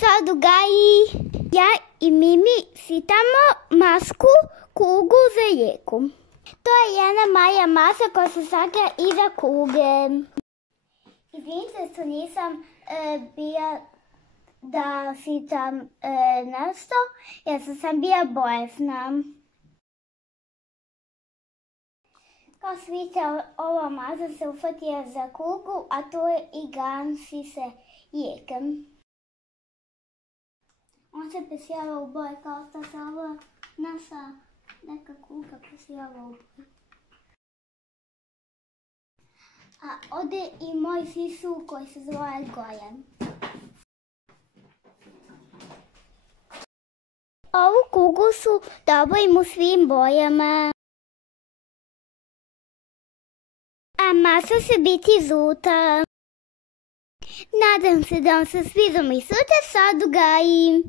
Sadugaji. Ja i Mimi sitamo masku kugu za rijeku. To je jedna moja masa koja se sakrija iza kuge. Izvinite što nisam bila da sitam nešto, jer sam bila bolesna. Kao što vidite, ova masa se ufatila za kugu, a to je i gansi se rijekom. On se presijava u boje kao što se ova naša neka kuga presijava u boje. A ovdje i moj sisu koji se zove Goran. Ovu kugu su dobrim u svim bojama. A masa će biti žuta. Nadam se da vam se sviđa i sutra Sadugaji.